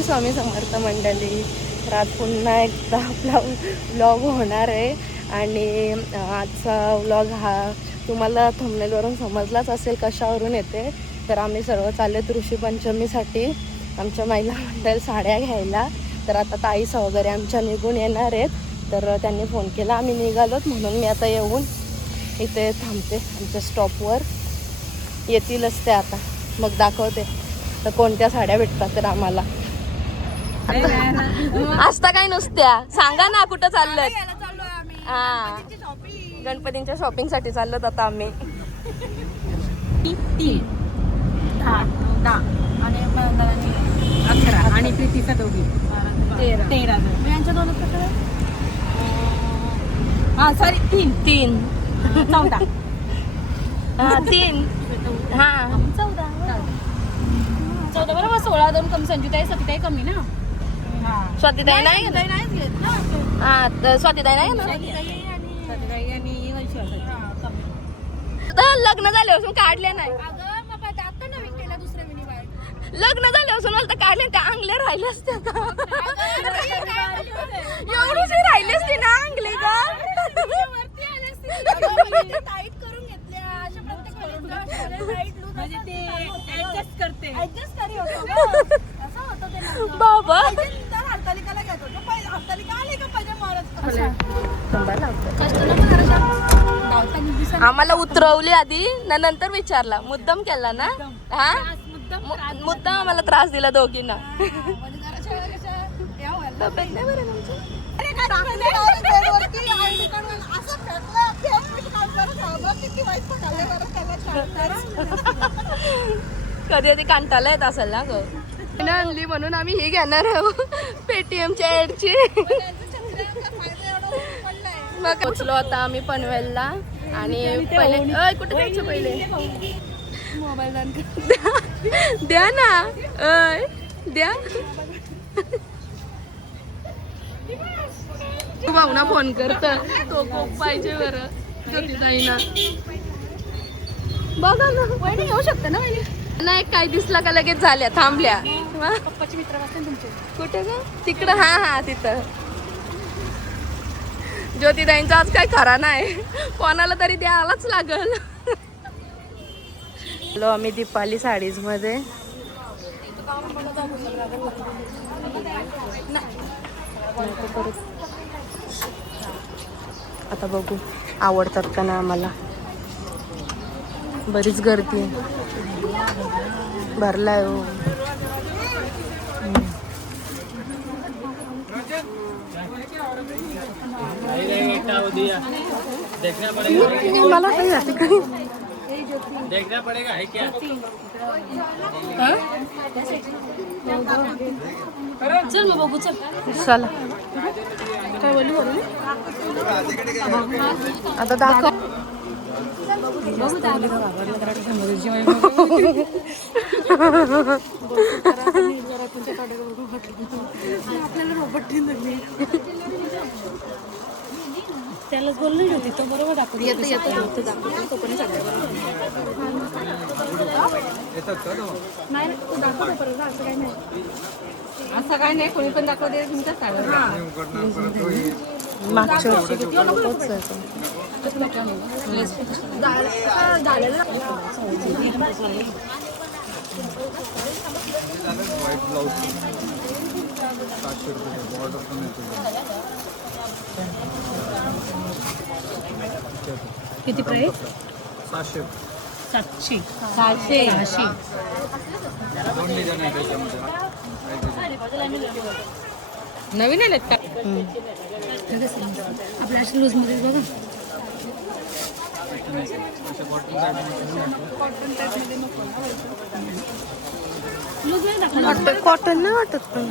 श्री स्वामी समर्थ मंडळी. तर आज पुन्हा एकदा आपला व्लॉग होणार आहे आणि आजचा व्लॉग हा तुम्हाला थंबनेलवरून समजलाच असेल कशावरून येते. तर आम्ही सर्व चाललेत ऋषीपंचमीसाठी आमच्या महिला मंडळ साड्या घ्यायला. तर आता ताईस वगैरे आमच्या निघून येणार आहेत. तर त्यांनी फोन केला, आम्ही निघालोत म्हणून मी आता येऊन इथे थांबते आमच्या स्टॉपवर. येतीलच ते आता, मग दाखवते तर कोणत्या साड्या भेटतात तर आम्हाला. असता काय नुसत्या सांगा ना कुठं चाललोय. हा, गणपतींच्या शॉपिंग साठी चाललोत आता आम्ही. 11 आणि प्रीतीचा दोघी 13. यांच्या दोन प्रकार. हा सॉरी 3 14. हा 3 हा 14 बरोबर. 16 2 कमी. संजुताई सतीताई कमी ना. स्वातीताई नाही नाहीच घेत ना. हा स्वातीताई नाही ना. सतीताई आणि लग्न झाल्यापासून काढले नाही. आता नवीन केला दुसऱ्या मिनी बाय. लग्न झाल्यापासून मला तर काढले. त्या अंगले राहिले असते का एवढीशी राहिली असते ना अंगले का. टाईट करून घेतल्या अशा प्रत्येक म्हणजे ते ऍडजस्ट करते. ऍडजस्ट करी होतो असं होतं ते. बाबा हरतालिकाला घेत होतो. पहिले हरतालिका आले का पहिले महाराज आम्हाला उतरवली आधी नंतर विचारला. मुद्दाम केला ना. हा मुद्दाम आम्हाला त्रास दिला दोघींना. तब्येत नाही बरं तुमची. कधी कधी कांटाला येत असेल ना ग. आणली म्हणून आम्ही ही घेणार आहोत पेटीएमच्या ऍडची. मग पोचलो आता आम्ही पनवेलला आणि पहिले कुठे जायचं पहिले. मोबाईल द्या ना द्या. तू भावना फोन करत तो खूप पाहिजे बरं ज्योतिताईना. बघा ना वहिनी येऊ शकते ना. वहिनी नाही काय दिसला का लगेच झाल्या थांबल्या. पप्पाचे मित्र वाचते तुमचे. कुठे ग तिकडं. हा हा तिथं. ज्योतिताईंचा आज काय खरा नाही, कोणाला तरी द्यायलाच लागल. आम्ही दीपाली साडीज मध्ये. आता बघू आवडतात का ना आम्हाला. बरीच गर्दी भरलाय हो. मला काही जाते काही देखना पड़ेगा है क्या. चल मग बघू. चल चला काय बोलू. आता दाखव. त्यालाच बोलली होती तो बरोबर दाखवतो. येतो दाखवतो तो पण नाही तू दाखवतो परत. असं काही नाही. असं काही नाही. कोणी पण दाखवते तुमच्या साड्या. मागच्या वर्षी किती प्राइस. 700. 700. 600. नवीन आलेत का. आपल्या लूज मध्ये बघा. कॉटन नाही वाटत पण.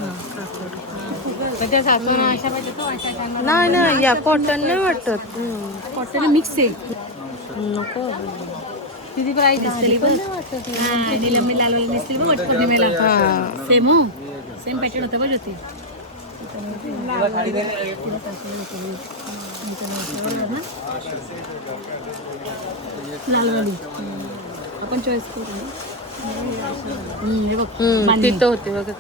नाही नाही या कॉटन नाही वाटत. कॉटन मिक्स आहे. नको. किती प्राइस असते बघ. नीलम लाल वाली दिसली बघ वट पौर्णिमेला. सेम हो. सेम पॅटर्न होतं बघ होते. लालवाली आपण चॉईस करू. तिथं होते बघा.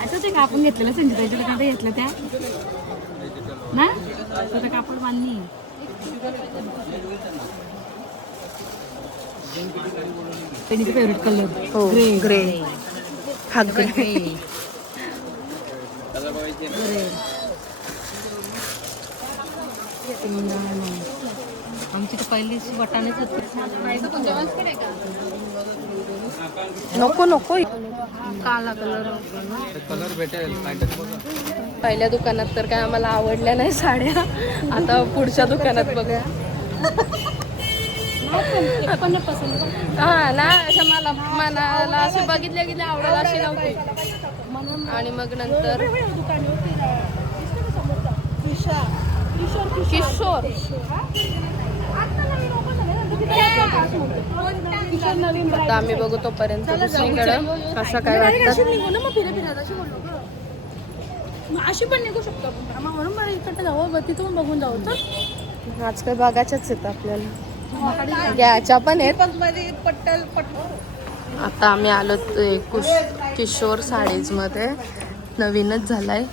आता ते कापून घेतलेलं संगीताच्या दुकानात घेतलं त्या ना तर कापड बांधणी पेनीचा फेवरेट कलर हो ग्रे हा ग्रे आमची तर पहिलीच वाटाणेच होती नको नको काला कलर कलर भेटेल पहिल्या दुकानात तर काय आम्हाला आवडल्या नाही साड्या आता पुढच्या दुकानात बघूया हा ना अशा मला मनाला असे बघितल्या गेले आवडायला अशी नव्हती आणि मग नंतर किशोर आता आम्ही बघू तोपर्यंत दुसरीकडं कसं काय वाटतं अशी पण निघू शकतो आपण म्हणून मला इकडे जाऊ तिथून बघून जाऊ तर आज काय बघायच्याच आहेत आपल्याला घ्यायच्या पण आहेत आता आम्ही आलो किशोर साडीज मध्ये नवीनच झालाय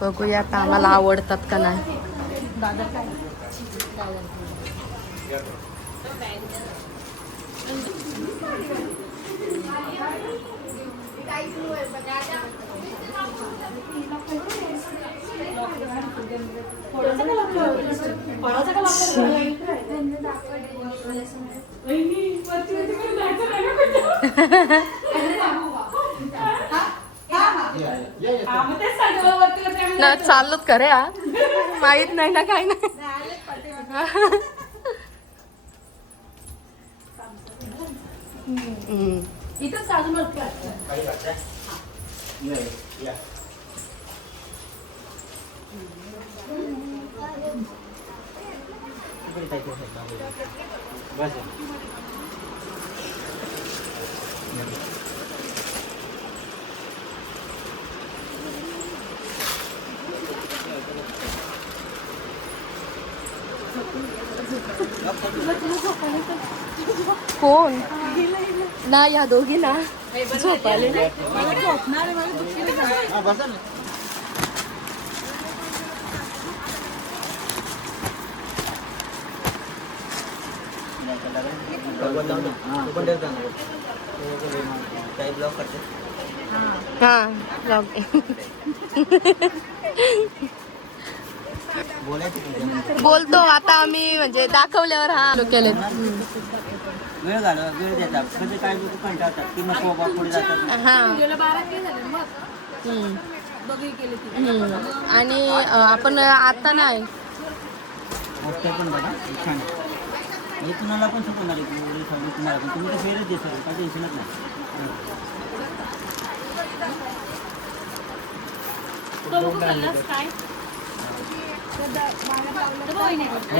बघूया आता आम्हाला आवडतात का नाही ना चाललोत करे हा माहित नाही ना काय नाही इथंच अजून कोण ना या दोघी ना झोपाले हा बोलतो आता आम्ही म्हणजे दाखवल्यावर हा केले वेळ झाला वेळ देतात म्हणजे काय लोक कंटाळतात की नको बाबा पुढे जातात हा आणि आपण आता नाही गोष्ट पण बघा छान हे तुम्हाला पण शिकवणार आहे तुम्हाला पण तुम्ही तर फेरच देसाल काय टेन्शनच नाही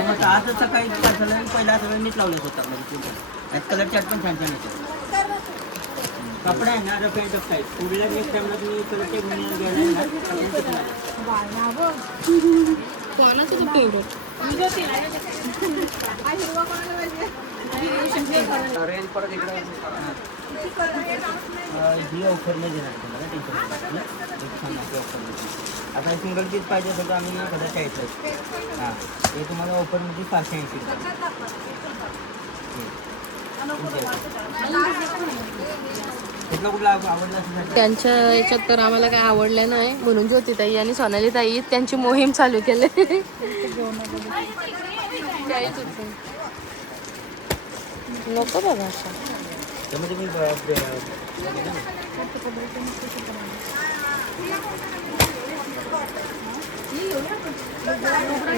मग आजच सकाळी काय झालं पहिला सगळं मीच लावलं होतं म्हणजे कलर चार्ट पण छान छान येतो कपडा आहे ना रफेंट ऑफ टाईप पुढल्या नेक्स्ट टाइमला तुम्ही कलर चे घेऊन घ्यायला कोणाचं फेवरेट रेंज परत इकडे ही ऑफर नाही देणार तुम्हाला टेन्शन एक छान अशी ऑफर देते आता सिंगल पीस पाहिजे असेल तर आम्ही 1040 हां हे तुम्हाला ऑफरमध्ये 580 कुठला कुठला आवडला असेल त्यांच्या याच्यात तर आम्हाला काय आवडलं नाही म्हणून ज्योतिताई आणि सोनाली ताई त्यांची मोहीम चालू केली नको बघा असं त्यामध्ये मी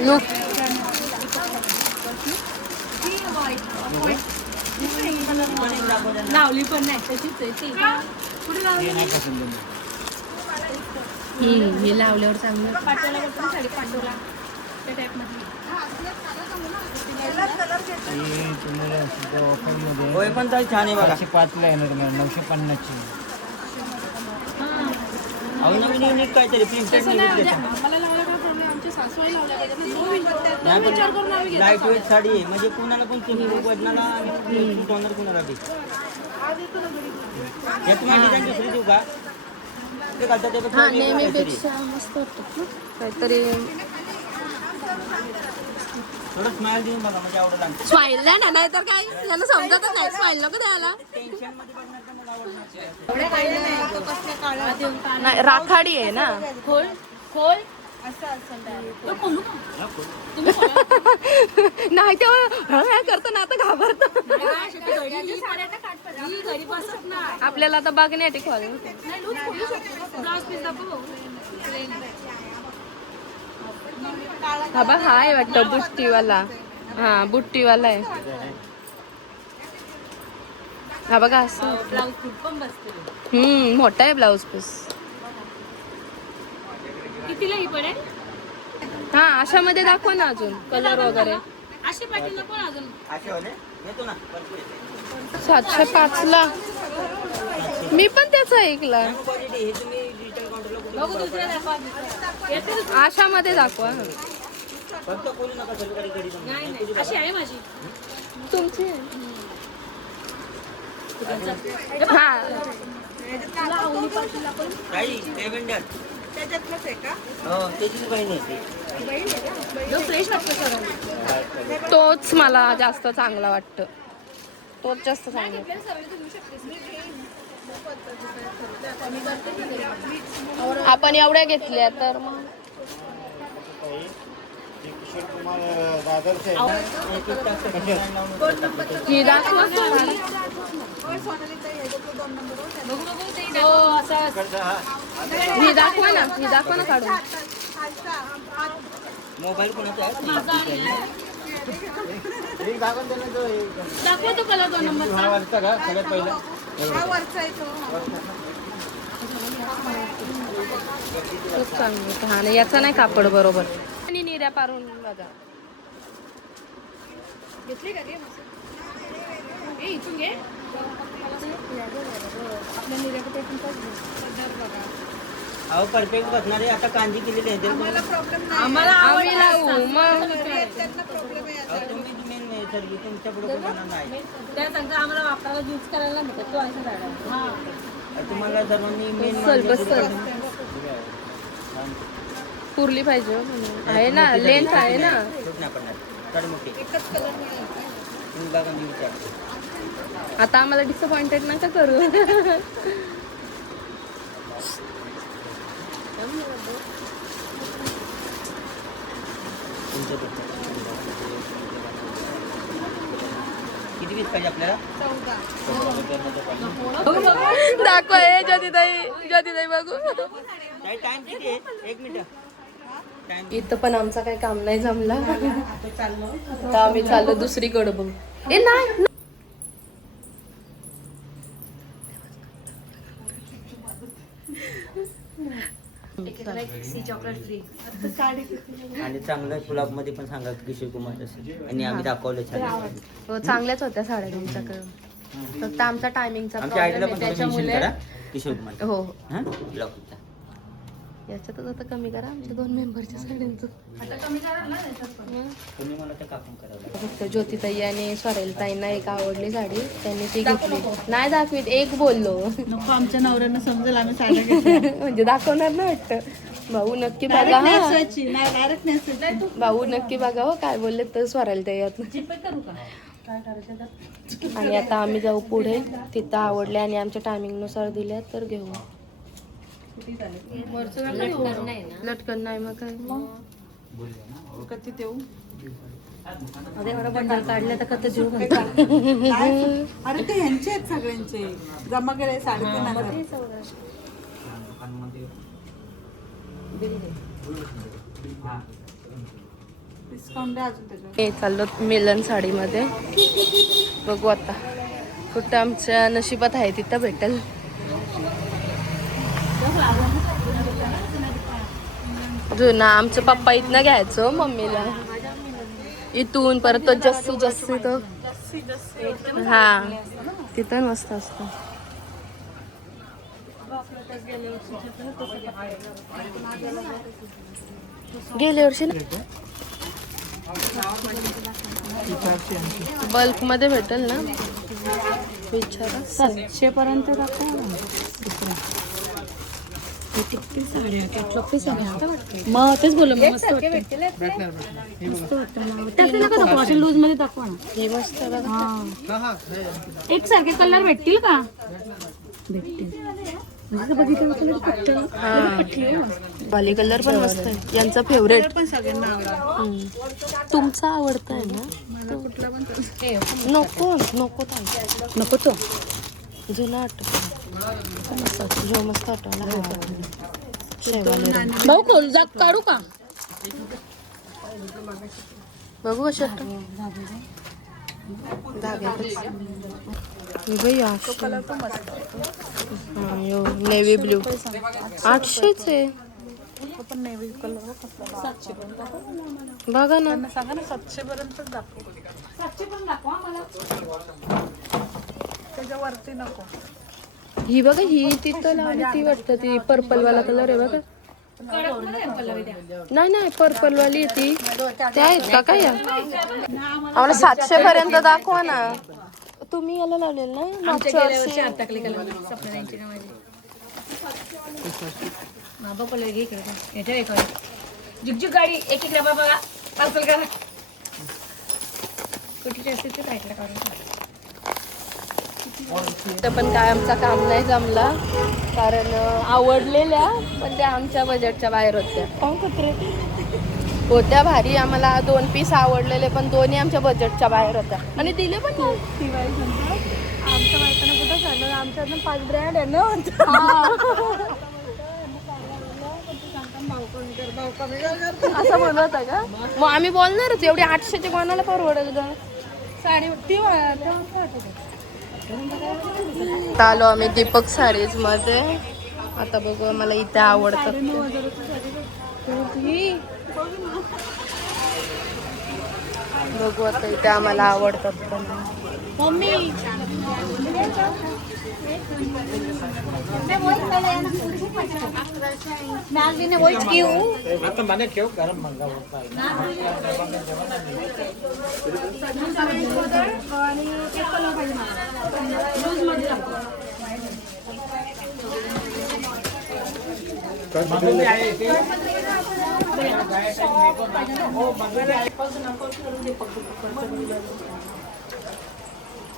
लुक लावली पण नाही तशीच आहे ती कुठे लावली हे नाही पसंत हे लावल्यावर चांगलं पाटोला बघतो साडी पाटोला त्या टाईप मधली होय पण ताई छान आहे बघा 5ला येणार मॅडम 950ची अहो नवीन युनिक काहीतरी प्रिंटेड मला लावला काय प्रॉब्लेम आमच्या सासूबाई लावल्या पाहिजे विचार करून आम्ही लाईट वेट साडी आहे म्हणजे कोणाला पण तुम्ही वजनाला सूट होणार कोणाला बी यात तुम्हाला डिझाईन दुसरी देऊ का कपडे घालतात ते हा नेहमीपेक्षा मस्त वाटतात ना काहीतरी. थोडं स्माइल देऊन बघा म्हणजे आवडेल आणखी. स्माईल नाही नाही तर काय त्यांना समजतच नाही स्माईल नको द्यायला. टेन्शन मध्ये बघणार तर मग आवडणार. नाही राखाडी आहे ना. खोल खोल नाही तेव्हा करतो ना आता घाबरतो. आपल्याला आता बघण्यासाठी खोल. हा बा हा आहे वाटतं बुट्टीवाला. हा बुट्टीवाला आहे. हा बघा असं मोठा आहे ब्लाऊज पीस. कितीला ही पडेल? हा अशामध्ये दाखव ना अजून कलर वगैरे. अशी पाटील नको अजून. असे होते येतो ना भरपूर येते. 705 ला मी पण त्याचा ऐकला. क्वालिटी हे तुम्ही डिजिटल काउंटरला कुठे बघू दुसऱ्या दाखवा. आशामध्ये दाखवा. फक्त बोलू नका सगळी घडी नाही नाही अशी आहे माझी. तुमची हा काही लेव्हेंडर त्याच्यातलंच आहे का? हो त्याचीच बहीण आहे जो फ्रेश वाटतो सर. तोच मला जास्त चांगला वाटतं. तोच जास्त चांगला. आपण एवढ्या घेतल्या तर मग ही दाखवा. ही दाखवा ना काढून. मोबाईल कोणाचा आहे? दाखवा तो कलर 2 नंबरचा. सगळ्यात पहिला खूप चांगलं. हा नाही याचा नाही कापड बरोबर. आणि निर्या पारून बघा. घेतली का घे ए इथून घे. आपल्या निर्याकडे अहो परफेक्ट बसणार आहे. आता कांजी केलेली आहे आम्हाला आम्ही लावू मग. तुम्ही मेन सर्विस तुमच्या पुढे कोणाला नाही. त्या सांगता आम्हाला वापरायला यूज करायला भेटत तो असं झाड. हा तुम्हाला सर्वांनी मेन पुरली पाहिजे हो म्हणून. आहे ना लेंथ आहे ना. तर मोठी एकच कलर तुम्ही बघा मी विचार. आता आम्हाला डिसअपॉइंटेड नका करू. किती पीस पाहिजे आपल्याला? दाखवा हे ज्योतिताई बघू. टाइम किती आहे? 1 मिनिट. इथं पण आमचा काही काम नाही जमला. आता आम्ही चाललो दुसरीकडे बघू. ए नाही चॉकलेट फ्री. आणि चांगलं गुलाब मध्ये पण सांगा किशोर कुमार असेल. आणि आम्ही दाखवलं छान. हो चांगल्याच होत्या साड्या तुमच्याकडे. फक्त आमचा टायमिंगचा आमच्या आईला प्रॉब्लेम पण आहे तुम्ही mention त्याच्यामुळे. करा किशोर कुमार. हो हा ब्लॉक होता. याच्यातच आता कमी करा आमच्या 2 मेंबरच्या साड्यांचं. तुम्ही मला ते कापून करावं. फक्त ज्योतिताई आणि स्वराली ताईंना एक आवडली साडी त्यांनी ती घेतली. नाही दाखवीत एक बोललो. नको आमच्या नवऱ्यांना समजेल आम्ही साड्या घेतल्या. म्हणजे दाखवणार ना वाटतं. भाऊ नक्की बघा हा. डायरेक्ट नेसायची. भाऊ नक्की बघा हो काय बोलले तर स्वराली ताई यात. करू का? काय करायचं? आणि आता आम्ही जाऊ पुढे. तिथं आवडले आणि आमच्या टायमिंगनुसार दिल्या तर घेऊ. लटकन नाही मग काय. कधी देऊ? अरे मला बंडल काढले तर कधी जीव अरे ते ह्यांचे आहेत सगळ्यांचे जमा केले 3,500. डिस्काउंट द्या अजून त्याच्यावर. हे चाललो मिलन साडीमध्ये. बघू आता कुठं आमच्या नशिबात आहे तिथं भेटेल. जुना आमचं पप्पा इथनं घ्यायचं मम्मीला. इथून परत तो जस्सी तो. हा तिथं मस्त असतो. गेल्या वर्षी बल्क मध्ये भेटेल ना विचारा. 700 पर्यंत मग तेच बोललो मी मस्त वाटतं. मस्त वाटतं त्याचे नका दाखवा असे लूज मध्ये दाखवा ना. हे मस्त बघा. एकसारखे कलर भेटतील का? भेटतील म्हणजे बघितलं कलर पट्टी वाली कलर पण मस्त आहे. यांचा फेवरेट पण सगळ्यांना तुमचा आवडता आहे ना? नको नको नको तो जुना आठवला जो मस्त आठवला. शेवाली रंग. भाऊ खोल जा काढू का? बघू कशी नेव्ही ब्ल्यू 800च आहे. बघा ना. सांगा ना 700 पर्यंत दाखव. 700 पण दाखवा मला. त्याच्यावरती नको. ही बघा ही तिथं लावली ती वाटतं ती पर्पल वाला कलर आहे बघा. नाही नाही पर्पल वाली आहे ती. त्या आहेत का काय? आम्हाला 700 पर्यंत दाखवा ना. तुम्ही याला लावलेलं ना मागच्या वर्षी. झुकझुक गाडी एक एक डबा बघा पार्सल करा. कुठे असते ते साईडला काढून. पण काय आमचा काम नाही जमला कारण आवडलेल्या पण त्या आमच्या बजेटच्या बाहेर होत्या भारी. आम्हाला 2 पीस आवडलेले पण दोन्ही आमच्या बजेटच्या बाहेर होत्या आणि दिले पण नाही. आमच्या बायकांना कुठं सांगणार आमच्याकडनं 5 ब्रँड आहे ना. असं बोलत होता का? मग आम्ही बोलणारच एवढी 800ची कोणाला परवडेल ग साडी ती आलो आम्ही दीपक साडीज मध्ये. आता बघू मला इथे आवडतात. बघू आता इथे आम्हाला आवडतात पण. मम्मी आता મને કેવું ગરમ મંગાવો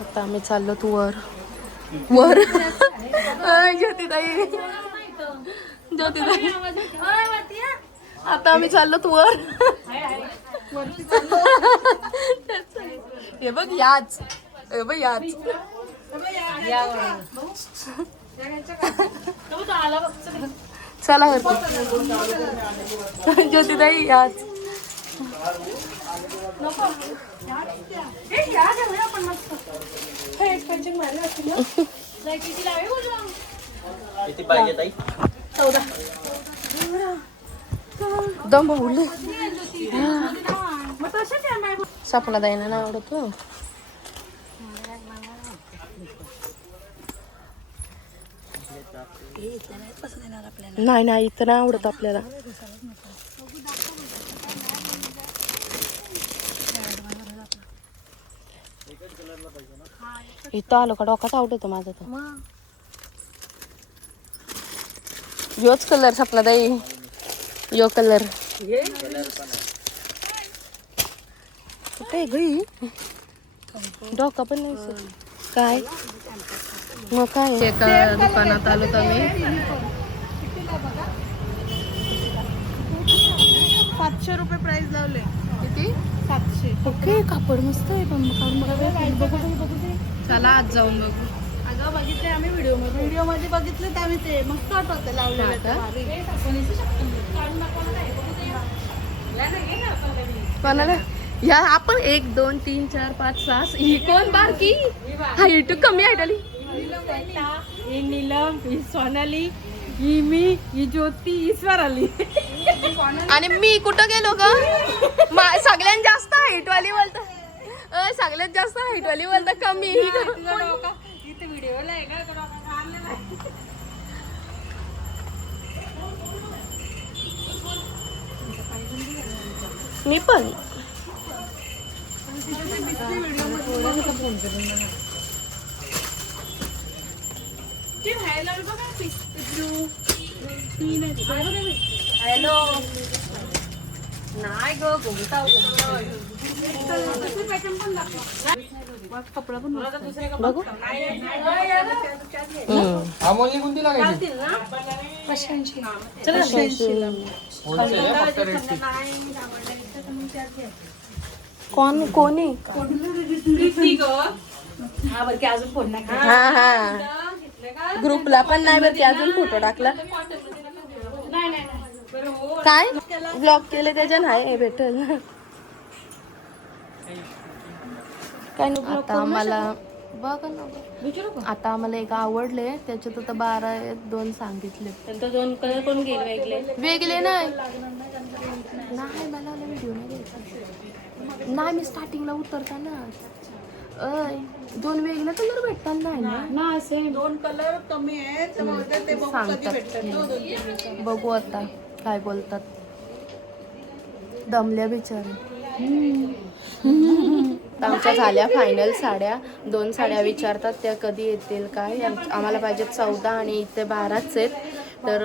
आता आम्ही चाललो तू वर वर. ज्योतिताई ज्योतिताई आता आम्ही चाललो तू वर. हे बघ याच हे बघ याच. चला ज्योतिताई याच. किती पाहिजे ताई? दम भाऊले सपना दाईना ना आवडत. नाही नाही इथं नाही आवडत आपल्याला. इथं आलो का डोकाच आवडतो माझा तर. योच कलर सपना दाई यो कलर कुठे गई डोका पण नाही सर. काय मग काय एका दुकानात आलो तर मी. 700 रुपये प्राइस लावले. किती 700. ओके कापड मस्त आहे पण बघू चला आज जाऊन बघू. अगं बघितले आम्ही व्हिडिओ मध्ये बघितले तर आम्ही ते मस्त वाटत लावलेलं. कोणाला या आपण 1 2 3 4 5 6 ही कोण बारकी हाईट कमी हाईट आली. ही नीलम, ही सोनाली, ही मी, ही ज्योती, ईश्वर आली. आणि मी कुठं गेलो ग? सगळ्यात जास्त हाईट वाली बोलता. सगळ्यात जास्त हाईट वाली बोलता कमी. इथे व्हिडिओला आहे का? मी पण हॅलो नाही ग घुमता कपडा पण बघू अमोलने कोणती लागायची कोणी हा हा ग्रुपला पण नाही बरं की अजून फोटो टाकला काय ब्लॉक केले त्याच्या नाही भेटेल काय आता आम्हाला बघ ना आता आम्हाला एक आवडले त्याच्यात आता 12 आहेत 2 सांगितले त्यांचा 2 कलर पण वेगळे वेगळे नाही नाही मला व्हिडिओ नाही घ्यायचा नाही मी स्टार्टिंगला उतरताना 2 वेगळे कलर भेटतात नाही ना असे 2 कलर कमी आहेत ते सांगतात बघू आता काय बोलतात दमल्या बिचारे आमच्या झाल्या फायनल साड्या 2 साड्या विचारतात त्या कधी येतील काय आम्हाला पाहिजेत 14 आणि इथे 12च आहेत तर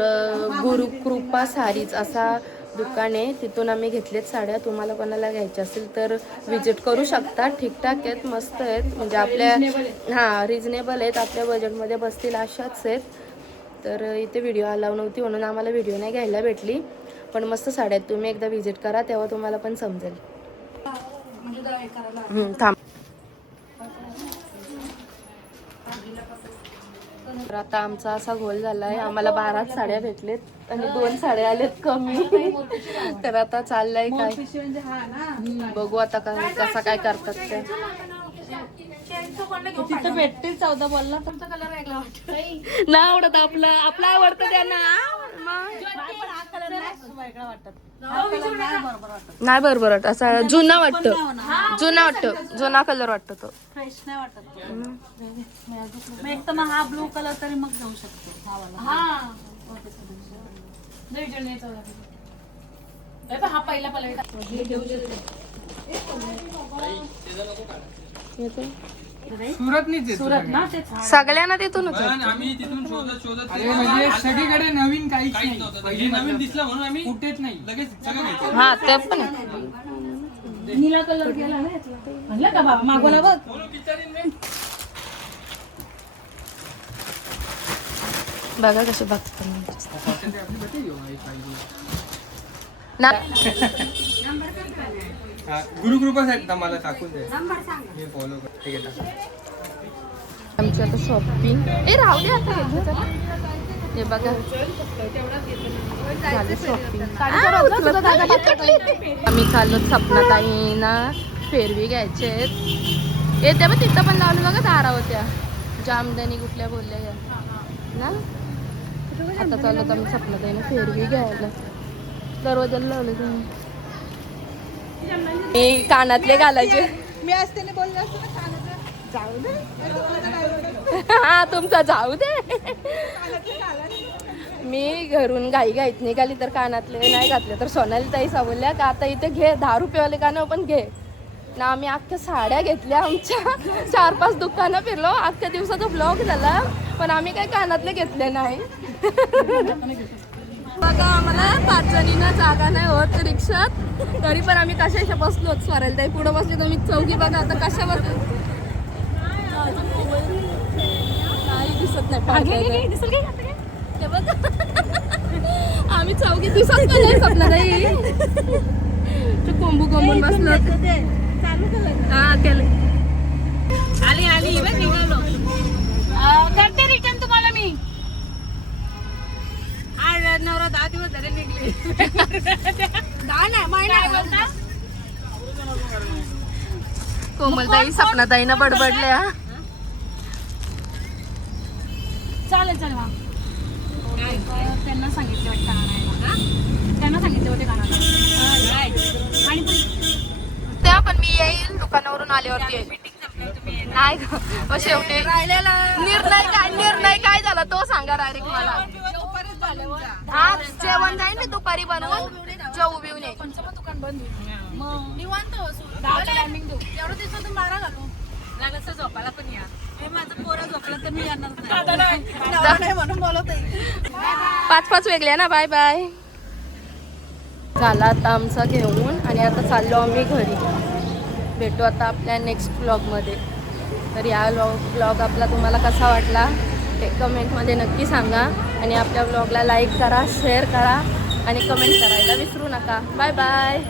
गुरुकृपा सारीज असा दुकान आहे तिथून आम्ही घेतलेत साड्या तुम्हाला कोणाला घ्यायच्या असेल तर विजिट करू शकता ठीकठाक आहेत मस्त आहेत म्हणजे आपल्या हां रिजनेबल आहेत आपल्या बजेटमध्ये बसतील अशाच आहेत तर इथे व्हिडिओ अलाव नव्हती म्हणून आम्हाला व्हिडिओ नाही घ्यायला भेटली पण मस्त साड्या आहेत तुम्ही एकदा व्हिजिट करा तेव्हा तुम्हाला पण समजेल थांब तर आता आमचा असा गोल झाला आहे आम्हाला 12 साड्या भेटलेत आणि 2 साड्या आलेत कमी तर आता चाललंय काय बघू आता कसा काय करतात ते तिथं भेटते 14 बॉलला तुमचा कलर वेगळा वाटतो नाही आवडत आपला आवडतं त्यांना नाही बरोबर वाटत असा जुना वाटतं जुना कलर वाटतो तो फ्रेश नाही वाटत मग एक तर मग हा ब्लू कलर तरी मग घेऊ शकतो हा पहिला सुरत ना ते सगळ्यांना तिथूनच आम्ही तिथून शोधत अरे म्हणजे सगळीकडे नवीन काहीच नाही नवीन दिसलं म्हणून आम्ही कुठेच नाही लगेच सगळं घ्यायचं हा ते पण नीला कलर केला ना म्हणलं का बाबा मागवला बघ बघा कसे बघतात ना गुरुकृपा साहेब मला टाकून दे मी फॉलो करते आमची आता शॉपिंग राहू दे आता हे बघा झालं शॉपिंग आम्ही चाललो सपनाताईंना फेरवी घ्यायचे आहेत येत्या पण तिथं पण लावलं बघा दारा होत्या जामदानी कुठल्या बोलल्या या ना आता चाललो तर आम्ही सपनाताईंना फेरवी घ्यायला दरवाजाला लावले तुम्ही कानातले घालायचे मी असते बोलले असते ना जाऊ दे हा तुमचा जाऊ दे मी घरून घाईत निघाली तर कानातले नाही घातले तर सोनाली ताई सांगल्या का आता इथे घे 10 रुपयेवाले कानं पण घे ना आम्ही अख्ख्या साड्या घेतल्या आमच्या 4-5 दुकानं फिरलो अख्ख्या दिवसाचा ब्लॉग झाला पण आम्ही काही कानातले घेतले नाही बघा आम्हाला 5 जणींना जागा नाही होत रिक्षात तरी पण आम्ही कशा बसलो स्वरायला ताई पुढे बसले तर मी चौघी बघा आता कशा बसलो काही दिसत नाही ते बघा आम्ही चौघी दिसत पण नाही स्वप्न ताई कोंबू कोंबून बसलो हा केलं आली निघालो करते रिटर्न तुम्हाला मी नवरा 10 दिवस झाले निघले 10 नाही महिना कोमलताई सपनाताईनं बडबडल्या चालेल त्यांना सांगितले वाटतं आणायला त्यांना सांगितले होते कानाला आणि त्या पण मी येईल दुकानावरून आल्यावरती येईल नाही मग शेवटी निर्णय काय झाला तो सांगा डायरेक्ट मला हा जेवण जाईल मी दुपारी बनवून जेवू बिवून येईल पंचम दुकान बंद मग निवांत टायमिंग देऊ एवढं दिवसातून 12 घालू लागत झोपायला पण या माझं पोरं झोपलं तर मी येणार नाही म्हणून बोलत 5 वेगळ्या ना. Bye bye. झाला आता आमचा घेऊन आणि आता चाललो आम्ही घरी. भेटू आता आपल्या नेक्स्ट ब्लॉगमध्ये. तर या ब्लॉग आपला तुम्हाला कसा वाटला ते कमेंटमध्ये नक्की सांगा. आणि आपल्या ब्लॉगला लाईक करा, शेअर करा आणि कमेंट करायला विसरू नका. Bye bye.